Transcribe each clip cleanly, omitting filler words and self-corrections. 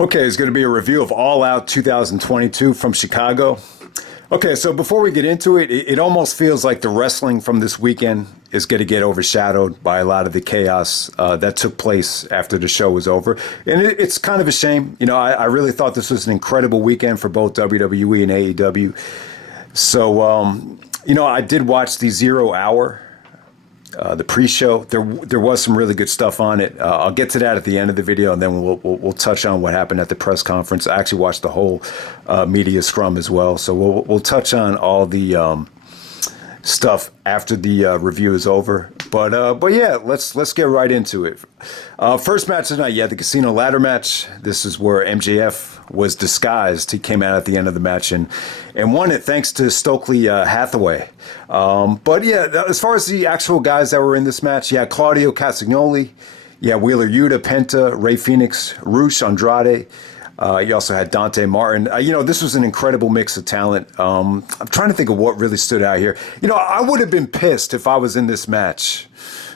Okay, it's going to be a review of All Out 2022 from Chicago. Okay, so before we get into it, it almost feels like the wrestling from this weekend is going to get overshadowed by a lot of the chaos that took place after the show was over. And it's kind of a shame. You know, I really thought this was an incredible weekend for both WWE and AEW. So, you know, I did watch the 0 Hour. The pre-show, there was some really good stuff on it. I'll get to that at the end of the video, and then we'll touch on what happened at the press conference. I actually watched the whole media scrum as well, so we'll touch on all the stuff after the review is over. But yeah, let's get right into it. First match tonight, you had the casino ladder match. This is where MJF was disguised. He came out at the end of the match and won it thanks to Stokely Hathaway. But yeah, as far as the actual guys that were in this match, you had Claudio, Castagnoli, you had Wheeler Yuta, Penta, Rey Fenix, Rush, Andrade. You also had Dante Martin. You know, this was an incredible mix of talent. I'm trying to think of what really stood out here. You know, I would have been pissed if I was in this match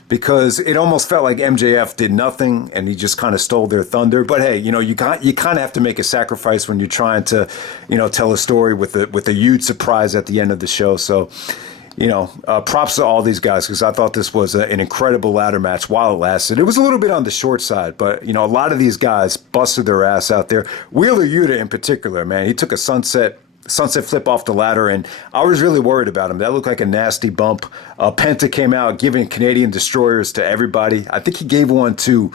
because it almost felt like MJF did nothing and he just kind of stole their thunder. But hey, you know, you kind of have to make a sacrifice when you're trying to, you know, tell a story with a huge surprise at the end of the show. So, you know, props to all these guys because I thought this was an incredible ladder match while it lasted. It was a little bit on the short side, but, you know, a lot of these guys busted their ass out there. Wheeler Yuta in particular, man, he took a sunset flip off the ladder, and I was really worried about him. That looked like a nasty bump. Penta came out giving Canadian destroyers to everybody. I think he gave one to,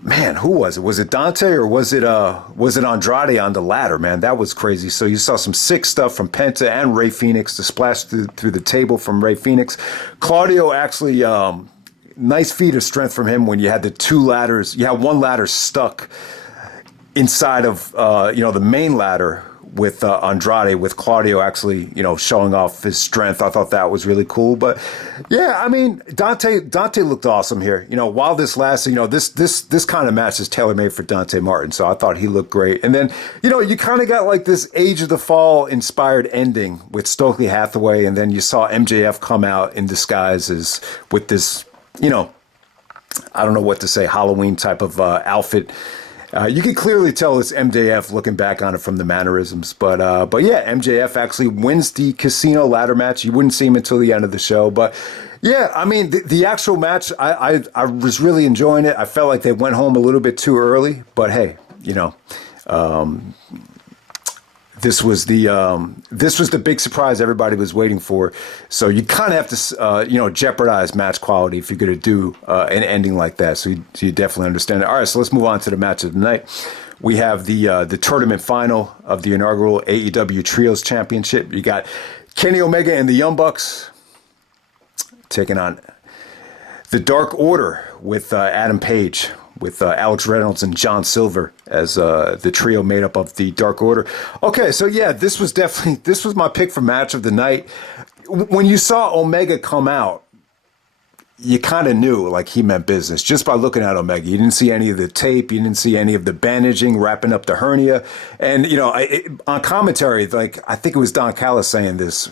man, who was it? Was it Dante or was it Andrade on the ladder, man? That was crazy. So you saw some sick stuff from Penta and Rey Fenix, the splash through the table from Rey Fenix. Claudio actually, nice feat of strength from him when you had the two ladders. You had one ladder stuck inside of, you know, the main ladder with Andrade, with Claudio actually, you know, showing off his strength. I thought that was really cool. But yeah, I mean, Dante looked awesome here. You know, while this lasted, you know, this kind of match is tailor-made for Dante Martin. So I thought he looked great. And then, you know, you kind of got like this Age of the Fall inspired ending with Stokely Hathaway. And then you saw MJF come out in disguise as with this, you know, I don't know what to say, Halloween type of outfit. You can clearly tell it's MJF looking back on it from the mannerisms. But yeah, MJF actually wins the casino ladder match. You wouldn't see him until the end of the show. But yeah, I mean, the actual match, I was really enjoying it. I felt like they went home a little bit too early. But hey, you know, this was the big surprise everybody was waiting for. So you kind of have to, you know, jeopardize match quality if you're going to do an ending like that. So you definitely understand it. All right, so let's move on to the match of the night. We have the tournament final of the inaugural AEW Trios Championship. You got Kenny Omega and the Young Bucks taking on the Dark Order with Adam Page, with Alex Reynolds and John Silver as the trio made up of the Dark Order. Okay, so yeah, this was my pick for match of the night. When you saw Omega come out, you kind of knew like he meant business just by looking at Omega. You didn't see any of the tape, you didn't see any of the bandaging, wrapping up the hernia, and you know, on commentary, like I think it was Don Callis saying this.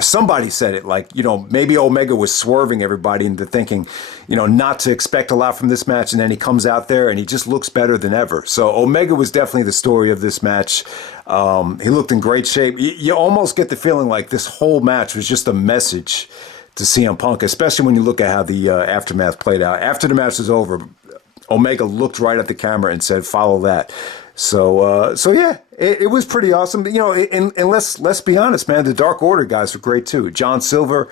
Somebody said it like, you know, maybe Omega was swerving everybody into thinking, you know, not to expect a lot from this match. And then he comes out there and he just looks better than ever. So Omega was definitely the story of this match. He looked in great shape. You almost get the feeling like this whole match was just a message to CM Punk, especially when you look at how the aftermath played out. After the match was over, Omega looked right at the camera and said, "Follow that." So yeah, it was pretty awesome. You know, and let's be honest, man, the Dark Order guys were great too. John Silver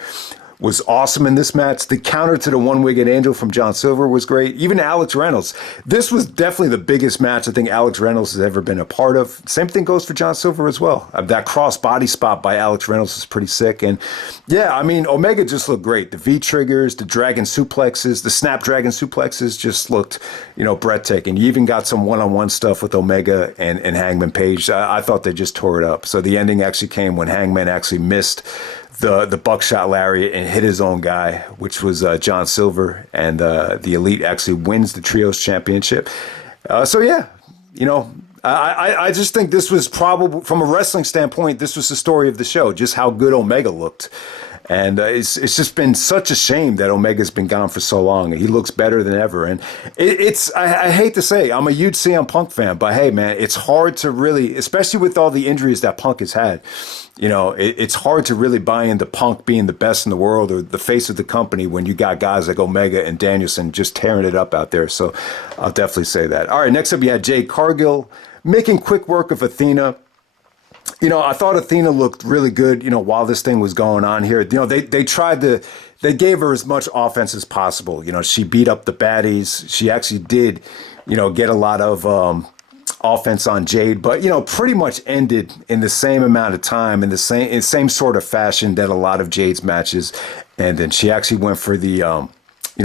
was awesome in this match. The counter to the one-winged angel from John Silver was great. Even Alex Reynolds. This was definitely the biggest match I think Alex Reynolds has ever been a part of. Same thing goes for John Silver as well. That cross body spot by Alex Reynolds was pretty sick. And yeah, I mean, Omega just looked great. The V-triggers, the dragon suplexes, the snapdragon suplexes just looked, you know, breathtaking. You even got some one-on-one stuff with Omega and Hangman Page. I thought they just tore it up. So the ending actually came when Hangman actually missed the buckshot lariat and hit his own guy, which was John Silver, and the Elite actually wins the Trios Championship. So yeah, you know, I just think this was probably, from a wrestling standpoint, this was the story of the show, just how good Omega looked. And it's just been such a shame that Omega's been gone for so long. He looks better than ever. And I hate to say, I'm a huge CM Punk fan, but hey, man, it's hard to really, especially with all the injuries that Punk has had, it's hard to really buy into Punk being the best in the world or the face of the company when you got guys like Omega and Danielson just tearing it up out there. So I'll definitely say that. All right, next up, you had Jade Cargill making quick work of Athena. I thought Athena looked really good, while this thing was going on here. They gave her as much offense as possible. She beat up the baddies. She actually did, get a lot of offense on Jade, but, pretty much ended in the same amount of time, in the same sort of fashion that a lot of Jade's matches. And then she actually went for the,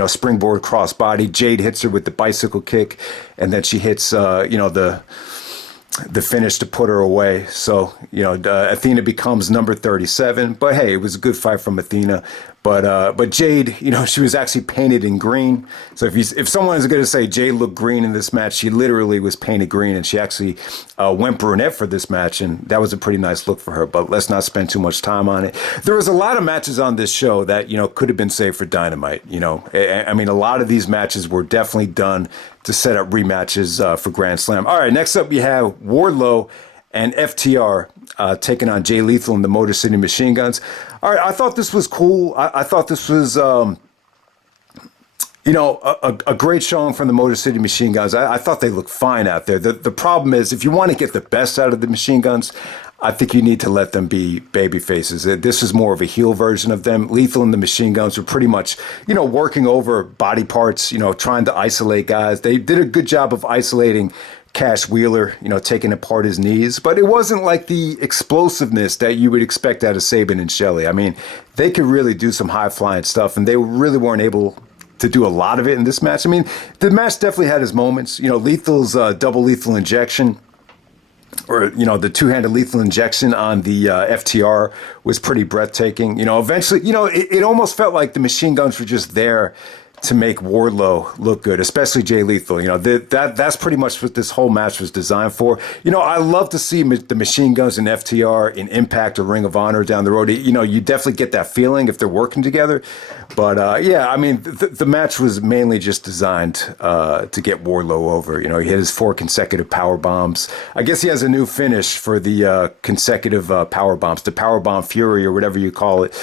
springboard crossbody. Jade hits her with the bicycle kick, and then she hits, the finish to put her away. So, Athena becomes number 37. But hey, it was a good fight from Athena. But Jade, she was actually painted in green. So if someone is going to say Jade looked green in this match, she literally was painted green, and she actually went brunette for this match, and that was a pretty nice look for her. But let's not spend too much time on it. There was a lot of matches on this show that could have been saved for Dynamite. I mean, a lot of these matches were definitely done to set up rematches for Grand Slam. All right, next up we have Wardlow and FTR taking on Jay Lethal and the Motor City Machine Guns. All right, I thought this was cool. I thought this was, a great showing from the Motor City Machine Guns. I thought they looked fine out there. The problem is, if you want to get the best out of the Machine Guns, I think you need to let them be baby faces. This is more of a heel version of them. Lethal and the Machine Guns were pretty much, working over body parts, trying to isolate guys. They did a good job of isolating Cash Wheeler, taking apart his knees, but it wasn't like the explosiveness that you would expect out of Sabin and Shelley. I mean, they could really do some high flying stuff, and they really weren't able to do a lot of it in this match. I mean, the match definitely had its moments. Lethal's double lethal injection, or, the two-handed lethal injection on the FTR was pretty breathtaking. Eventually, it almost felt like the Machine Guns were just there to make Wardlow look good, especially Jay Lethal. That's pretty much what this whole match was designed for. I love to see the Machine Guns and FTR in Impact or Ring of Honor down the road. You definitely get that feeling if they're working together. But I mean, the match was mainly just designed to get Wardlow over. He hit his 4 consecutive power bombs. I guess he has a new finish for the consecutive power bombs, the Power Bomb Fury or whatever you call it.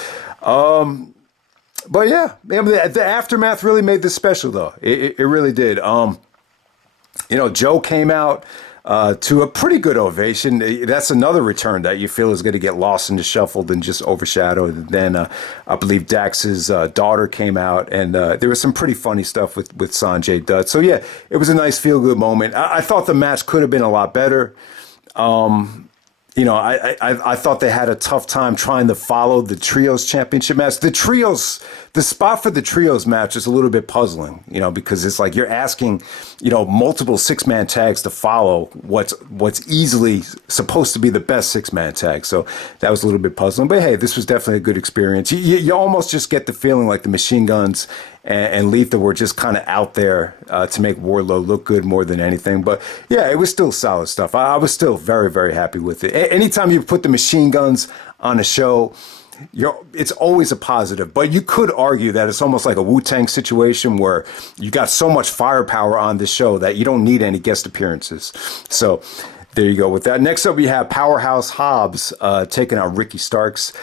But yeah, the aftermath really made this special, though. It really did. Joe came out to a pretty good ovation. That's another return that you feel is going to get lost in the shuffle and just overshadowed. And then I believe Dax's daughter came out, and there was some pretty funny stuff with Sanjay Dutt. So yeah, it was a nice feel-good moment. I thought the match could have been a lot better. I thought they had a tough time trying to follow the Trios Championship match. The spot for the Trios match is a little bit puzzling, because it's like you're asking, multiple 6-man tags to follow what's easily supposed to be the best 6-man tag. So that was a little bit puzzling. But hey, this was definitely a good experience. You almost just get the feeling like the Machine Guns and Lethal were just kind of out there to make Wardlow look good more than anything. But yeah, it was still solid stuff. I was still very, very happy with it. Anytime you put the Machine Guns on a show, it's always a positive. But you could argue that it's almost like a Wu-Tang situation where you got so much firepower on this show that you don't need any guest appearances. So there you go with that. Next up, we have Powerhouse Hobbs taking out Ricky Starks.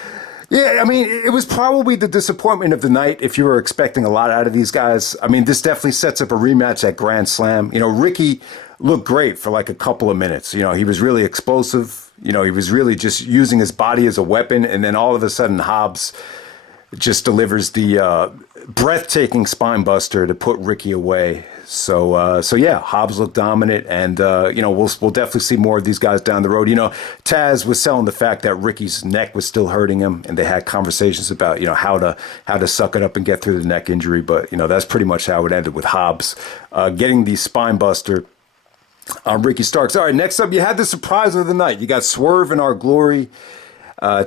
Yeah, I mean, it was probably the disappointment of the night if you were expecting a lot out of these guys. I mean, this definitely sets up a rematch at Grand Slam. Ricky looked great for like a couple of minutes. He was really explosive. He was really just using his body as a weapon. And then all of a sudden, Hobbs just delivers the breathtaking spine buster to put Ricky away. So yeah, Hobbs looked dominant, and we'll definitely see more of these guys down the road. Taz was selling the fact that Ricky's neck was still hurting him, and they had conversations about how to suck it up and get through the neck injury. But that's pretty much how it ended with Hobbs getting the spine buster on Ricky Starks. All right, next up, you had the surprise of the night. You got Swerve and Our Glory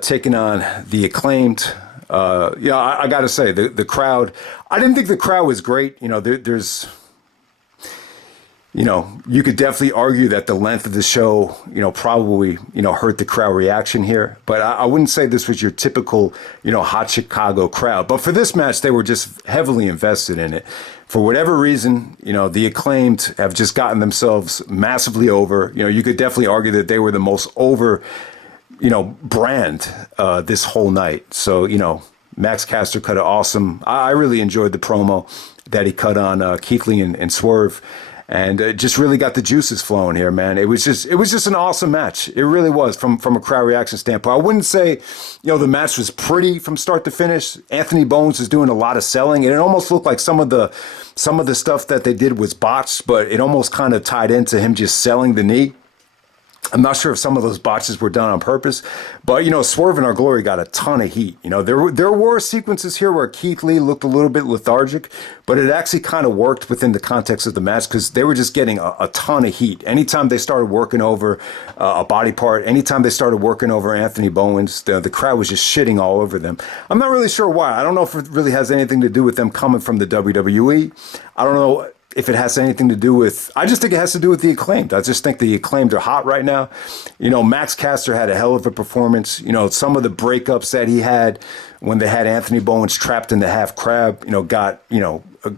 taking on the Acclaimed. I got to say, the crowd, I didn't think the crowd was great. you could definitely argue that the length of the show, probably, hurt the crowd reaction here. But I wouldn't say this was your typical, hot Chicago crowd. But for this match, they were just heavily invested in it. For whatever reason, the Acclaimed have just gotten themselves massively over. You could definitely argue that they were the most over, brand this whole night. So, Max Caster cut an awesome. I really enjoyed the promo that he cut on Keith Lee and Swerve. And it just really got the juices flowing here, man. It was just an awesome match. It really was from a crowd reaction standpoint. I wouldn't say, the match was pretty from start to finish. Anthony Bones was doing a lot of selling, and it almost looked like some of the stuff that they did was botched, but it almost kind of tied into him just selling the knee. I'm not sure if some of those botches were done on purpose, but, Swerve in Our Glory got a ton of heat. There were sequences here where Keith Lee looked a little bit lethargic, but it actually kind of worked within the context of the match because they were just getting a ton of heat. Anytime they started working over a body part, anytime they started working over Anthony Bowens, the crowd was just shitting all over them. I'm not really sure why. I don't know if it really has anything to do with them coming from the WWE. I don't know if it has anything to do with, I just think it has to do with the Acclaimed. I just think the Acclaimed are hot right now. Max Caster had a hell of a performance. Some of the breakups that he had when they had Anthony Bowens trapped in the half crab, got,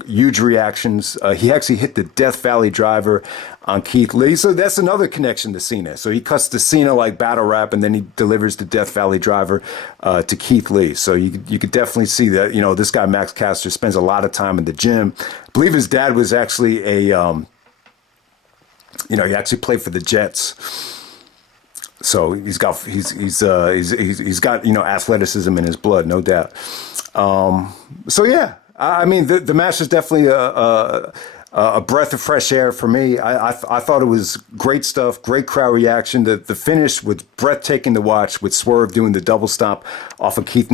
huge reactions. He actually hit the Death Valley driver on Keith Lee. So that's another connection to Cena. So he cuts the Cena like battle rap and then he delivers the Death Valley driver to Keith Lee. So you could definitely see that, this guy Max Caster spends a lot of time in the gym. I believe his dad was actually he actually played for the Jets. So he's got athleticism in his blood, no doubt. So yeah, I mean the match is definitely a breath of fresh air for me. I thought it was great stuff, great crowd reaction. The finish was breathtaking to watch with Swerve doing the double stomp off of Keith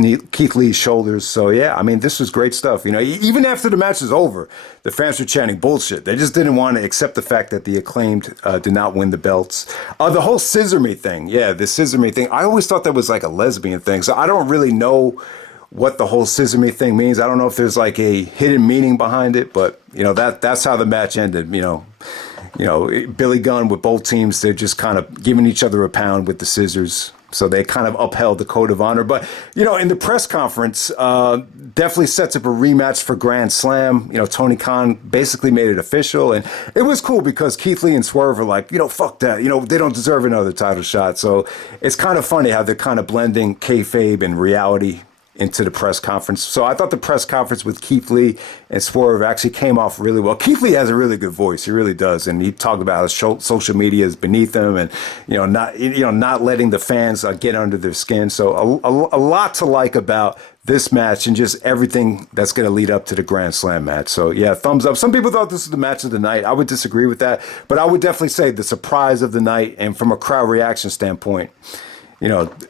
Lee's shoulders. So yeah, I mean this was great stuff. Even after the match was over, the fans were chanting bullshit. They just didn't want to accept the fact that the Acclaimed did not win the belts. The whole scissor me thing, the scissor me thing. I always thought that was like a lesbian thing. So I don't really know what the whole scissor me thing means. I don't know if there's like a hidden meaning behind it, but that's how the match ended. Billy Gunn with both teams, they're just kind of giving each other a pound with the scissors. So they kind of upheld the code of honor. But, in the press conference, definitely sets up a rematch for Grand Slam. Tony Khan basically made it official. And it was cool because Keith Lee and Swerve are like, fuck that. They don't deserve another title shot. So it's kind of funny how they're kind of blending kayfabe and reality into the press conference. So I thought the press conference with Keith Lee and Swerve actually came off really well. Keith Lee has a really good voice. He really does. And he talked about how social media is beneath him and, not letting the fans get under their skin. So a lot to like about this match and just everything that's going to lead up to the Grand Slam match. So yeah, thumbs up. Some people thought this was the match of the night. I would disagree with that, but I would definitely say the surprise of the night, and from a crowd reaction standpoint,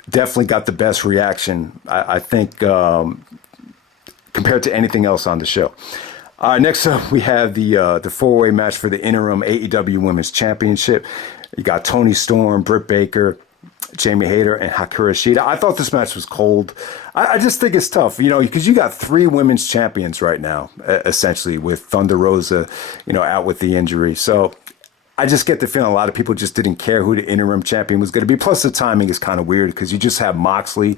definitely got the best reaction, I think, compared to anything else on the show. Next up, we have the four-way match for the interim AEW Women's Championship. You got Toni Storm, Britt Baker, Jamie Hayter, and Hikaru Shida. I thought this match was cold. I just think it's tough, because you got three women's champions right now, essentially, with Thunder Rosa, out with the injury. So I just get the feeling a lot of people just didn't care who the interim champion was going to be. Plus, the timing is kind of weird because you just have Moxley,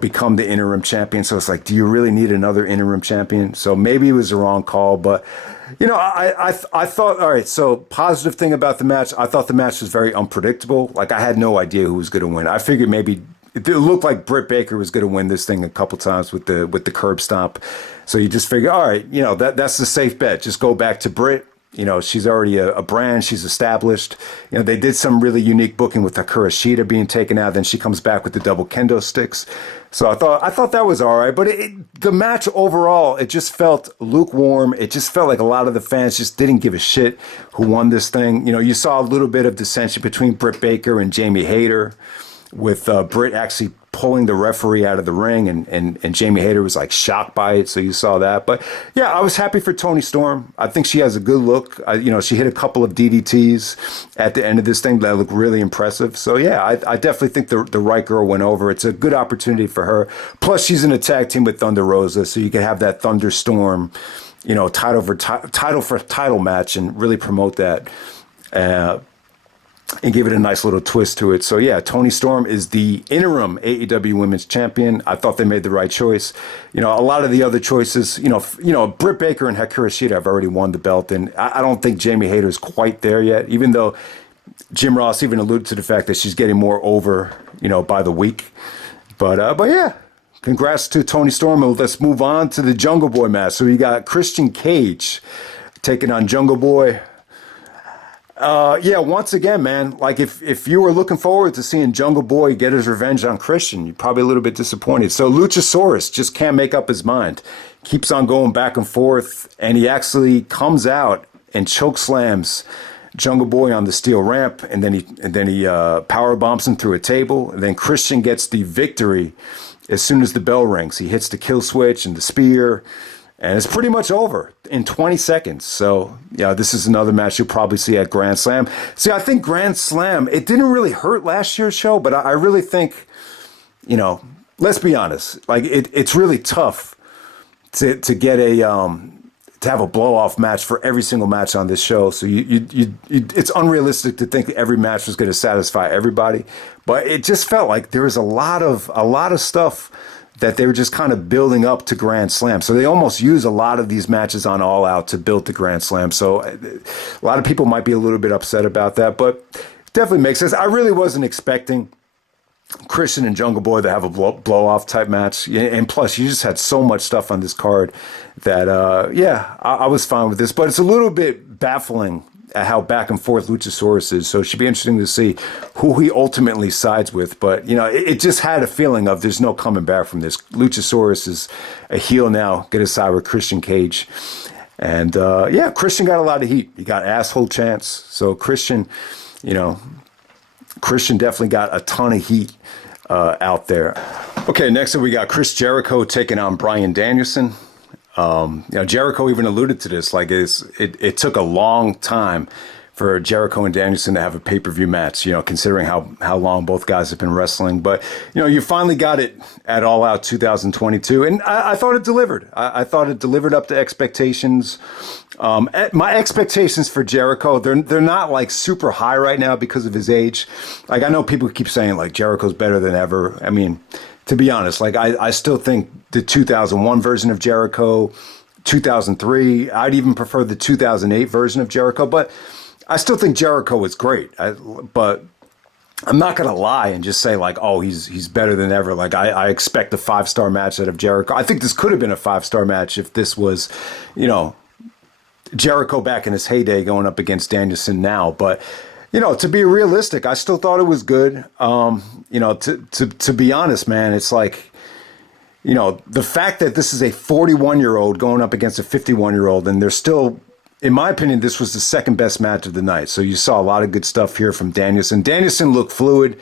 become the interim champion. So it's like, do you really need another interim champion? So maybe it was the wrong call. But, I thought, all right, so positive thing about the match, I thought the match was very unpredictable. Like, I had no idea who was going to win. I figured maybe it looked like Britt Baker was going to win this thing a couple times with the curb stomp. So you just figure, all right, that's the safe bet. Just go back to Britt. She's already a brand. She's established. They did some really unique booking with Hikaru Shida being taken out. Then she comes back with the double kendo sticks. So I thought that was all right. But the match overall, it just felt lukewarm. It just felt like a lot of the fans just didn't give a shit who won this thing. You saw a little bit of dissension between Britt Baker and Jamie Hayter, with Britt actually pulling the referee out of the ring, and Jamie Hayter was like shocked by it. So you saw that. But yeah, I was happy for Toni Storm. I think she has a good look. She hit a couple of DDTs at the end of this thing that looked really impressive. So yeah, I definitely think the right girl went over. It's a good opportunity for her. Plus she's in a tag team with Thunder Rosa, so you can have that Thunderstorm, title for title match and really promote that. And give it a nice little twist to it. So yeah, Toni Storm is the interim AEW Women's Champion. I thought they made the right choice. A lot of the other choices, Britt Baker and Hikaru Shida have already won the belt, and I don't think Jamie Hayter is quite there yet. Even though Jim Ross even alluded to the fact that she's getting more over, by the week. But yeah, congrats to Toni Storm. And let's move on to the Jungle Boy match. So you got Christian Cage taking on Jungle Boy. Yeah, once again, man, like if you were looking forward to seeing Jungle Boy get his revenge on Christian, you're probably a little bit disappointed. So Luchasaurus just can't make up his mind. Keeps on going back and forth, and he actually comes out and choke slams Jungle Boy on the steel ramp, and then he power bombs him through a table, and then Christian gets the victory as soon as the bell rings. He hits the kill switch and the spear. And it's pretty much over in 20 seconds. So, yeah, this is another match you'll probably see at Grand Slam. See, I think Grand Slam, it didn't really hurt last year's show, but I really think, let's be honest, like it's really tough to get to have a blow-off match for every single match on this show. So it's unrealistic to think that every match was going to satisfy everybody. But it just felt like there was a lot of stuff that they were just kind of building up to Grand Slam. So they almost use a lot of these matches on All Out to build to Grand Slam. So a lot of people might be a little bit upset about that, but definitely makes sense. I really wasn't expecting Christian and Jungle Boy to have a blow-off type match. And plus, you just had so much stuff on this card that, I was fine with this. But it's a little bit baffling at how back and forth Luchasaurus is. So it should be interesting to see who he ultimately sides with. But, it just had a feeling of there's no coming back from this. Luchasaurus is a heel now, get a side with Christian Cage. And, Christian got a lot of heat. He got asshole chants. So Christian definitely got a ton of heat out there. Okay, next up we got Chris Jericho taking on Bryan Danielson. Jericho even alluded to this. Like it took a long time for Jericho and Danielson to have a pay-per-view match, considering how long both guys have been wrestling. But, you finally got it at All Out 2022. And I thought it delivered. I thought it delivered up to expectations. My expectations for Jericho, they're not like super high right now because of his age. Like I know people keep saying like Jericho's better than ever. I mean, to be honest, like I still think the 2001 version of Jericho, 2003, I'd even prefer the 2008 version of Jericho, but I still think Jericho is great. But I'm not going to lie and just say like, oh, he's better than ever. Like I expect a 5-star match out of Jericho. I think this could have been a 5-star match if this was, Jericho back in his heyday going up against Danielson now. But, to be realistic, I still thought it was good. To be honest, man, it's like, the fact that this is a 41-year-old going up against a 51-year-old, and they're still, in my opinion, this was the second best match of the night. So you saw a lot of good stuff here from Danielson. Danielson looked fluid.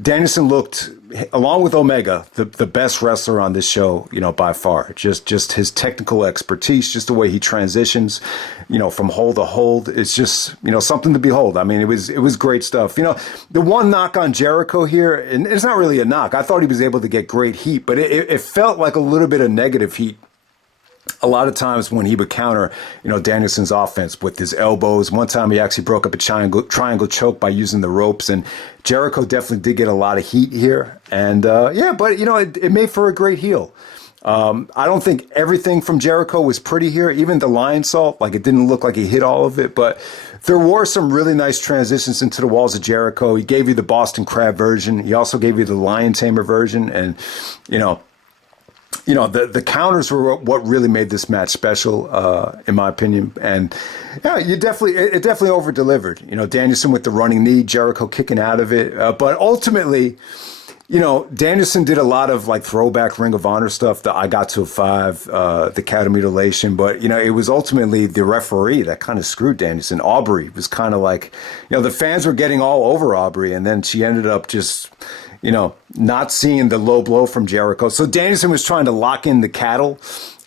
Danielson looked, along with Omega, the best wrestler on this show, by far. Just his technical expertise, just the way he transitions, from hold to hold. It's just, something to behold. I mean, it was great stuff. The one knock on Jericho here, and it's not really a knock. I thought he was able to get great heat, but it felt like a little bit of negative heat a lot of times when he would counter, Danielson's offense with his elbows. One time he actually broke up a triangle choke by using the ropes, and Jericho definitely did get a lot of heat here. And but it made for a great heel. I don't think everything from Jericho was pretty here. Even the lion salt, like it didn't look like he hit all of it, but there were some really nice transitions into the walls of Jericho. He gave you the Boston Crab version. He also gave you the Lion Tamer version, and the counters were what really made this match special, in my opinion. And it definitely over delivered. Danielson with the running knee, Jericho kicking out of it, but ultimately, Danielson did a lot of like throwback Ring of Honor stuff, the I got to a 5, the cattle mutilation, but it was ultimately the referee that kind of screwed Danielson. Aubrey was kind of like, the fans were getting all over Aubrey, and then she ended up just not seeing the low blow from Jericho. So Danielson was trying to lock in the cattle,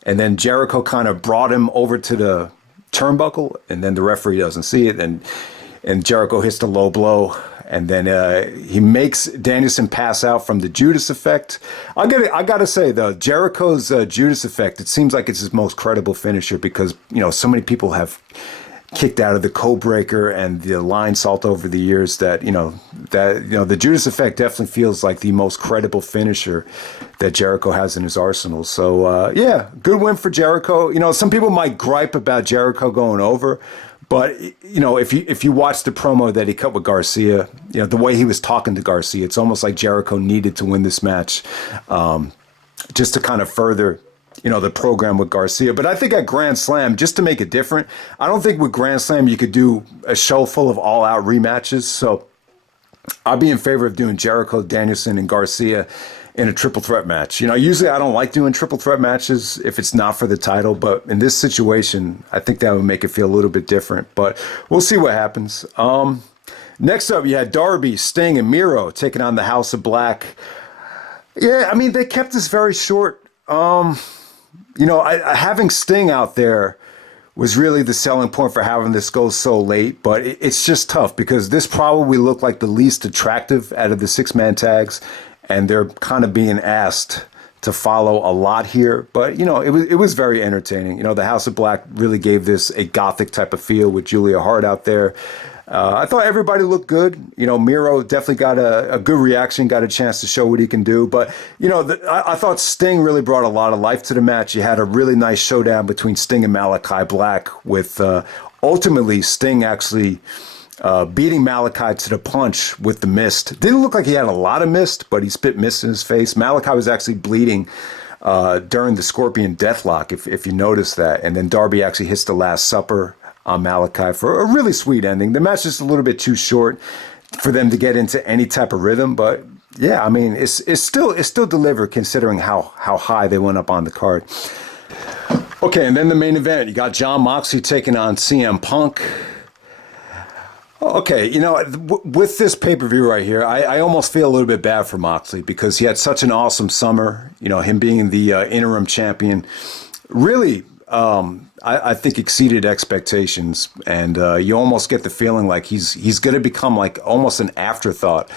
and then Jericho kind of brought him over to the turnbuckle, and then the referee doesn't see it, and Jericho hits the low blow, and then he makes Danielson pass out from the Judas effect. I gotta say though, Jericho's Judas effect, it seems like it's his most credible finisher because so many people have kicked out of the code breaker and the line salt over the years that the Judas effect definitely feels like the most credible finisher that Jericho has in his arsenal. So good win for Jericho. Some people might gripe about Jericho going over, but if you watch the promo that he cut with Garcia, the way he was talking to Garcia, it's almost like Jericho needed to win this match just to kind of further the program with Garcia. But I think at Grand Slam, just to make it different, I don't think with Grand Slam you could do a show full of all-out rematches. So I'd be in favor of doing Jericho, Danielson, and Garcia in a triple threat match. Usually I don't like doing triple threat matches if it's not for the title, but in this situation, I think that would make it feel a little bit different. But we'll see what happens. Next up, you had Darby, Sting, and Miro taking on the House of Black. Yeah, I mean, they kept this very short. Having Sting out there was really the selling point for having this go so late, but it's just tough because this probably looked like the least attractive out of the six-man tags, and they're kind of being asked to follow a lot here. But, it was very entertaining. The House of Black really gave this a gothic type of feel with Julia Hart out there. I thought everybody looked good. Miro definitely got a good reaction, got a chance to show what he can do. But, I thought Sting really brought a lot of life to the match. You had a really nice showdown between Sting and Malachi Black with ultimately Sting actually beating Malachi to the punch with the mist. Didn't look like he had a lot of mist, but he spit mist in his face. Malachi was actually bleeding during the Scorpion Deathlock, if you notice that. And then Darby actually hits the Last Supper on Malachi for a really sweet ending. The match is a little bit too short for them to get into any type of rhythm, but yeah, I mean, it's still delivered considering how high they went up on the card. Okay, and then the main event, you got Jon Moxley taking on CM Punk. Okay, with this pay-per-view right here, I almost feel a little bit bad for Moxley because he had such an awesome summer, him being the interim champion. Really, I think exceeded expectations, and you almost get the feeling like he's going to become like almost an afterthought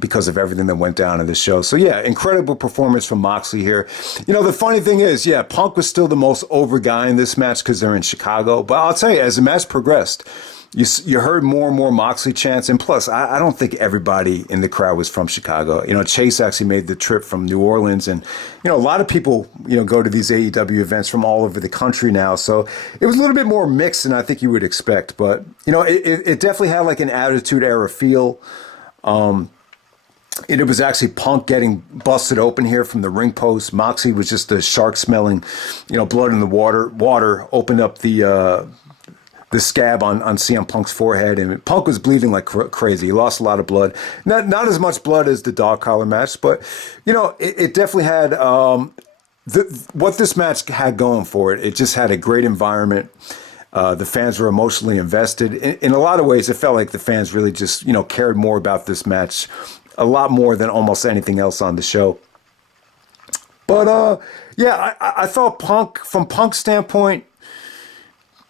because of everything that went down in the show. So yeah, incredible performance from Moxley here. The funny thing is, yeah, Punk was still the most over guy in this match because they're in Chicago. But I'll tell you, as the match progressed, you heard more and more Moxley chants, and plus, I don't think everybody in the crowd was from Chicago. Chase actually made the trip from New Orleans, and a lot of people go to these AEW events from all over the country now. So it was a little bit more mixed than I think you would expect, but it definitely had like an Attitude Era feel. It was actually Punk getting busted open here from the ring post. Moxley was just a shark smelling, blood in the water. Water opened up the scab on CM Punk's forehead, and Punk was bleeding like crazy. He lost a lot of blood. Not as much blood as the dog collar match, but it definitely had what this match had going for it. It just had a great environment. The fans were emotionally invested. In a lot of ways, it felt like the fans really just cared more about this match, a lot more than almost anything else on the show. But yeah, I thought Punk, from Punk's standpoint,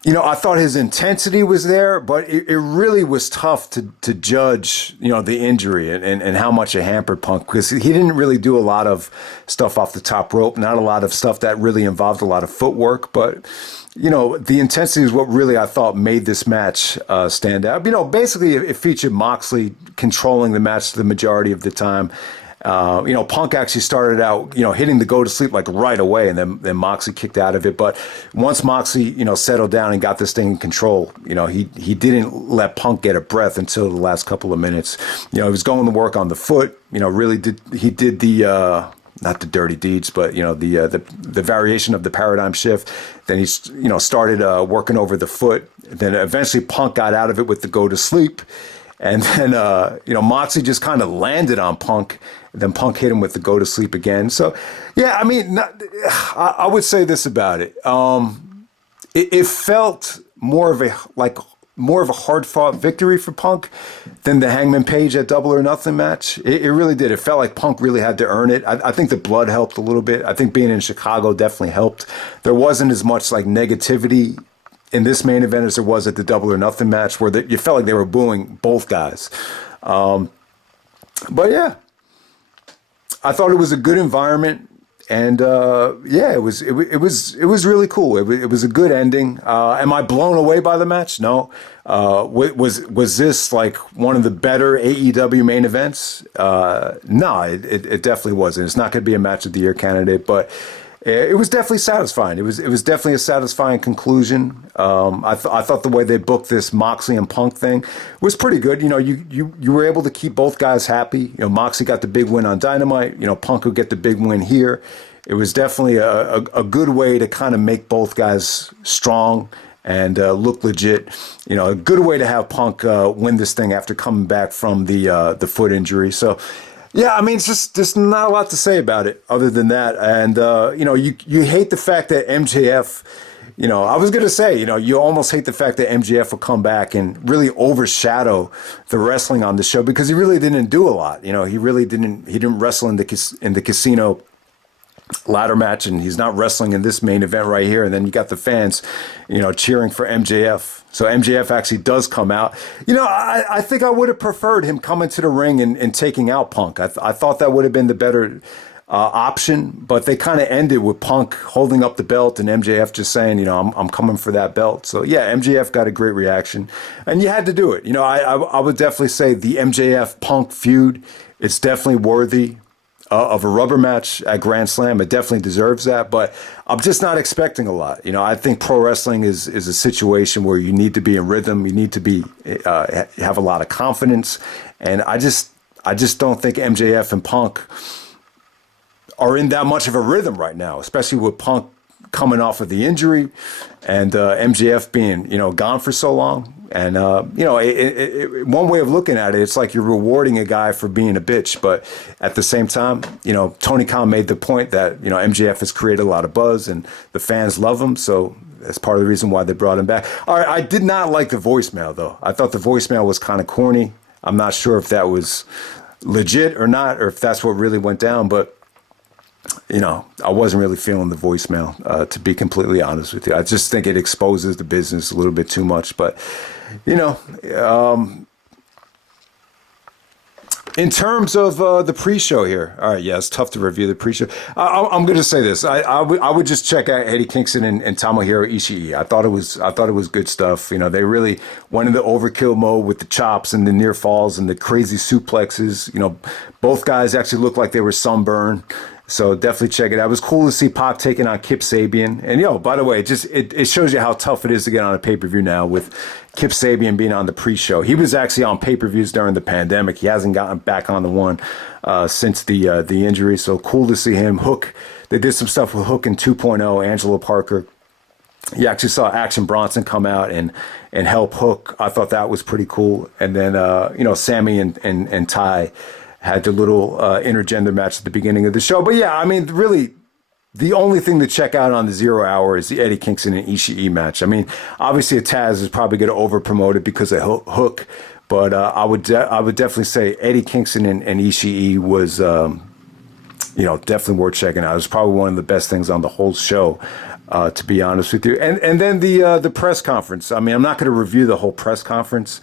I thought his intensity was there, but it really was tough to judge, the injury and how much it hampered Punk, because he didn't really do a lot of stuff off the top rope, not a lot of stuff that really involved a lot of footwork. But, the intensity is what really I thought made this match stand out. Basically it featured Moxley controlling the match the majority of the time. Punk actually started out, hitting the go to sleep like right away, and then Moxley kicked out of it. But once Moxley, settled down and got this thing in control, he didn't let Punk get a breath until the last couple of minutes. He was going to work on the foot, really did the, not the dirty deeds, but, the variation of the paradigm shift. Then he, started working over the foot. Then eventually Punk got out of it with the go to sleep. And then, Moxley just kind of landed on Punk. Then Punk hit him with the go to sleep again. So, yeah, I mean, I would say this about it. It felt more of a hard fought victory for Punk than the Hangman Page at Double or Nothing match. It really did. It felt like Punk really had to earn it. I think the blood helped a little bit. I think being in Chicago definitely helped. There wasn't as much like negativity in this main event as there was at the Double or Nothing match, where you felt like they were booing both guys. But yeah, I thought it was a good environment, and yeah, it was really cool. It was a good ending. Am I blown away by the match? No. Was this like one of the better AEW main events? No, it definitely wasn't. It's not going to be a match of the year candidate, but it was definitely satisfying. It was definitely a satisfying conclusion. I thought the way they booked this Moxley and Punk thing was pretty good. You know, you were able to keep both guys happy. You know, Moxley got the big win on Dynamite. You know, Punk would get the big win here. It was definitely a good way to kind of make both guys strong and look legit. You know, a good way to have Punk win this thing after coming back from the foot injury. So, yeah, I mean, it's just not a lot to say about it other than that. And, you know, you hate the fact that MJF, you know, I was going to say, you know, you almost hate the fact that MJF will come back and really overshadow the wrestling on the show, because he really didn't do a lot. You know, he didn't wrestle in the casino ladder match, and he's not wrestling in this main event right here. And then you got the fans, you know, cheering for MJF. So MJF actually does come out. You know, I think I would have preferred him coming to the ring and taking out Punk. I thought that would have been the better option, but they kind of ended with Punk holding up the belt and MJF just saying, you know, I'm coming for that belt. So yeah, MJF got a great reaction, and you had to do it. You know, I would definitely say the MJF Punk feud, it's definitely worthy of a rubber match at Grand Slam. It definitely deserves that, but I'm just not expecting a lot. You know, I think pro wrestling is a situation where you need to be in rhythm. You need to be have a lot of confidence, and I just don't think MJF and Punk are in that much of a rhythm right now, especially with Punk coming off of the injury and MJF being, you know, gone for so long. And, you know, one way of looking at it, it's like you're rewarding a guy for being a bitch. But at the same time, you know, Tony Khan made the point that, you know, MJF has created a lot of buzz and the fans love him. So that's part of the reason why they brought him back. All right, I did not like the voicemail, though. I thought the voicemail was kind of corny. I'm not sure if that was legit or not, or if that's what really went down. But you know, I wasn't really feeling the voicemail, to be completely honest with you. I just think it exposes the business a little bit too much. But, you know, in terms of the pre-show here, all right, yeah, it's tough to review the pre-show. I'm going to say this: I would just check out Eddie Kingston and Tomohiro Ishii. I thought it was good stuff. You know, they really went into overkill mode with the chops and the near falls and the crazy suplexes. You know, both guys actually looked like they were sunburned. So definitely check it out. It was cool to see Pac taking on Kip Sabian. And, you know, by the way, it shows you how tough it is to get on a pay-per-view now with Kip Sabian being on the pre-show. He was actually on pay-per-views during the pandemic. He hasn't gotten back on the one since the injury. So cool to see him. Hook, they did some stuff with Hook in 2.0, Angelo Parker. You actually saw Action Bronson come out and help Hook. I thought that was pretty cool. And then, you know, Sammy and Ty had the little intergender match at the beginning of the show. But yeah, I mean, really, the only thing to check out on the 0 hour is the Eddie Kingston and Ishii match. I mean, obviously, Taz is probably going to over-promote it because of Hook, but I would definitely say Eddie Kingston and Ishii was, you know, definitely worth checking out. It was probably one of the best things on the whole show, to be honest with you. And then the press conference. I mean, I'm not going to review the whole press conference.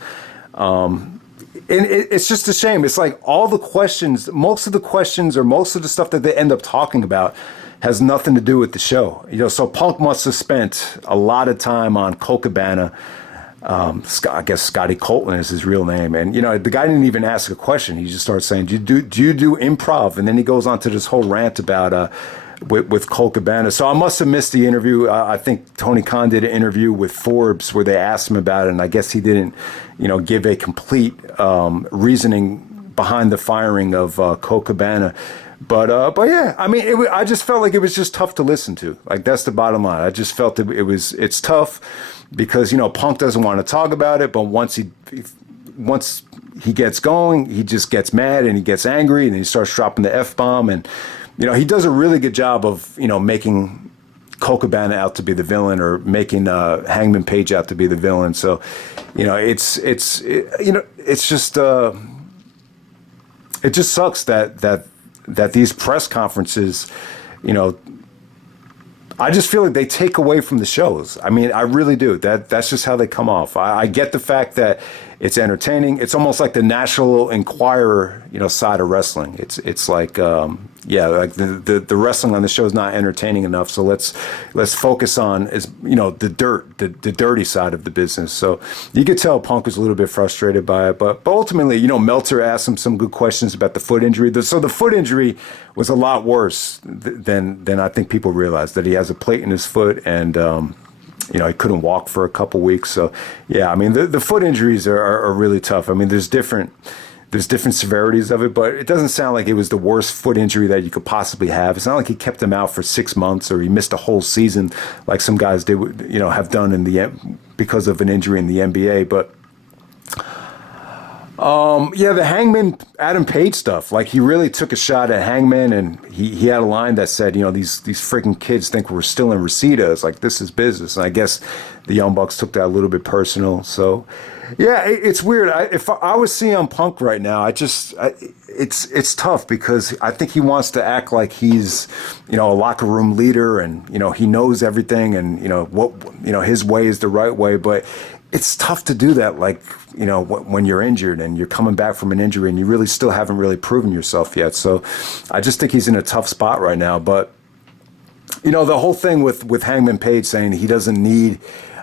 And it's just a shame. It's like all the questions, most of the questions or most of the stuff that they end up talking about has nothing to do with the show. You know, so Punk must have spent a lot of time on Colt Cabana. I guess Scotty Colton is his real name. And, you know, the guy didn't even ask a question. He just starts saying, do you do improv? And then he goes on to this whole rant about with Colt Cabana. So I must have missed the interview. I think Tony Khan did an interview with Forbes where they asked him about it, and I guess he didn't, you know, give a complete reasoning behind the firing of Colt Cabana. But yeah, I mean, I just felt like it was just tough to listen to. Like, that's the bottom line. I just felt that it's tough because, you know, Punk doesn't want to talk about it, but once he gets going, he just gets mad and he gets angry and he starts dropping the F-bomb. And, you know, he does a really good job of, you know, making Colt Cabana out to be the villain or making Hangman Page out to be the villain. So, you know, it just sucks that these press conferences, you know, I just feel like they take away from the shows. I mean, I really do. That's just how they come off. I get the fact that it's entertaining. It's almost like the National Enquirer, side of wrestling. It's like, like the wrestling on the show is not entertaining enough. So let's focus on the dirty side of the business. So you could tell Punk was a little bit frustrated by it, but ultimately, Meltzer asked him some good questions about the foot injury. So the foot injury was a lot worse than I think people realize, that he has a plate in his foot and. He couldn't walk for a couple weeks. So, yeah, I mean, the foot injuries are really tough. I mean, there's different severities of it, but it doesn't sound like it was the worst foot injury that you could possibly have. It's not like he kept him out for 6 months or he missed a whole season like some guys did, have done because of an injury in the NBA. But the Hangman Adam Page stuff, like he really took a shot at Hangman, and he had a line that said, these freaking kids think we're still in Reseda. It's like, this is business. And I guess the Young Bucks took that a little bit personal. So, yeah, it's weird. If I was CM Punk right now, it's tough because I think he wants to act like he's, a locker room leader and, he knows everything and, his way is the right way. But it's tough to do that, like, when you're injured and you're coming back from an injury and you really still haven't really proven yourself yet. So I just think he's in a tough spot right now. But, the whole thing with Hangman Page saying he doesn't need,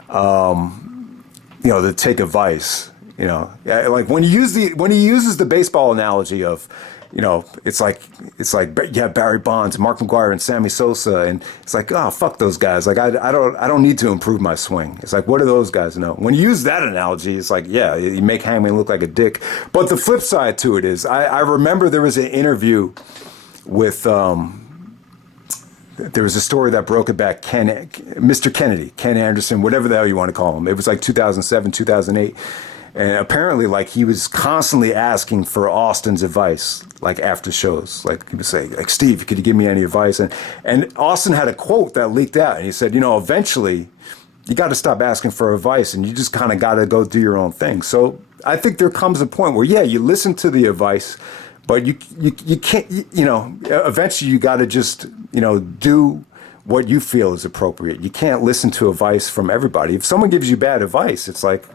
to take advice, like when he uses the baseball analogy of, it's like you have Barry Bonds, Mark McGwire, and Sammy Sosa, and it's like, oh, fuck those guys. Like I don't need to improve my swing. It's like, what do those guys know? When you use that analogy, it's like, yeah, you make Hangman look like a dick. But the flip side to it is, I remember there was an interview with there was a story that broke about Mr. Kennedy, Ken Anderson, whatever the hell you want to call him. It was like 2007, 2008. And apparently, like, he was constantly asking for Austin's advice, like, after shows. Like, he would say, like, Steve, could you give me any advice? And Austin had a quote that leaked out. And he said, eventually, you got to stop asking for advice, and you just kind of got to go do your own thing. So I think there comes a point where, yeah, you listen to the advice, but you can't, eventually you got to just, do what you feel is appropriate. You can't listen to advice from everybody. If someone gives you bad advice, it's like,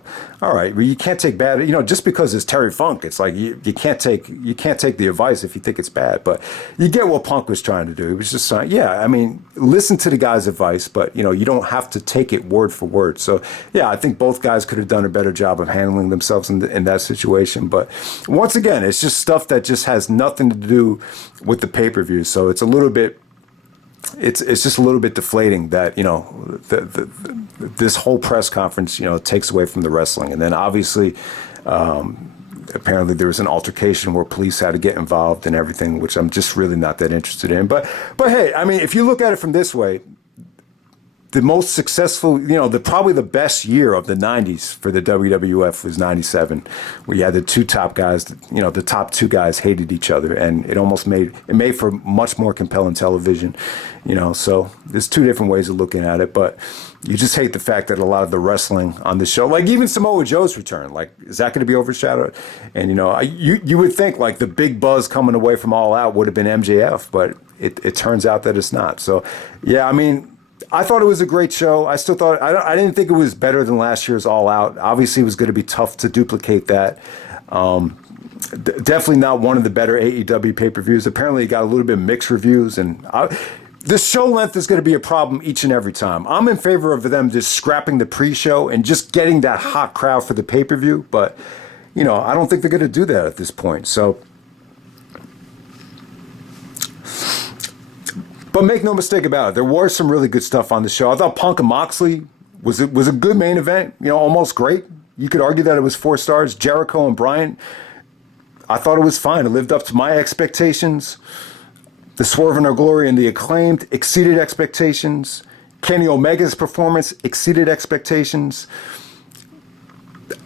all right, well, you can't take bad, just because it's Terry Funk, it's like you can't take the advice if you think it's bad. But you get what Punk was trying to do. He was just listen to the guy's advice, but you don't have to take it word for word. So yeah, I think both guys could have done a better job of handling themselves in that situation. But once again, it's just stuff that just has nothing to do with the pay-per-view. So it's a little bit, it's just a little bit deflating that this whole press conference takes away from the wrestling. And then obviously apparently there was an altercation where police had to get involved and everything, which I'm just really not that interested in. But hey, I mean, if you look at it from this way, the most successful, probably the best year of the 90s for the WWF was 97, where you had the two top guys, the top two guys hated each other, and it made for much more compelling television, so there's two different ways of looking at it, but you just hate the fact that a lot of the wrestling on the show, like even Samoa Joe's return, like, is that going to be overshadowed? And, you would think like the big buzz coming away from All Out would have been MJF, but it turns out that it's not. So, yeah, I mean, I thought it was a great show. I still thought, I didn't think it was better than last year's All Out. Obviously, it was going to be tough to duplicate that. Definitely not one of the better AEW pay-per-views. Apparently, it got a little bit mixed reviews. And the show length is going to be a problem each and every time. I'm in favor of them just scrapping the pre-show and just getting that hot crowd for the pay-per-view. But, I don't think they're going to do that at this point. So, but make no mistake about it, there was some really good stuff on the show. I thought Punk and Moxley was a good main event, almost great. You could argue that it was 4 stars. Jericho and Bryan, I thought it was fine. It lived up to my expectations. The Swerve and Our Glory and the Acclaimed exceeded expectations. Kenny Omega's performance exceeded expectations.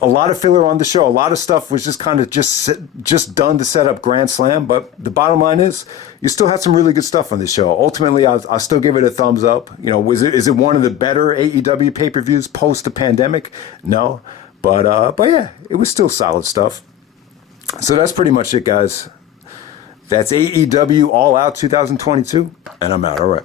A lot of filler on the show. A lot of stuff was just kind of just done to set up Grand Slam. But the bottom line is, you still had some really good stuff on the show. Ultimately, I'll still give it a thumbs up. Is it one of the better AEW pay-per-views post the pandemic? No, but yeah, it was still solid stuff. So that's pretty much it, guys. That's AEW All Out 2022, and I'm out. All right.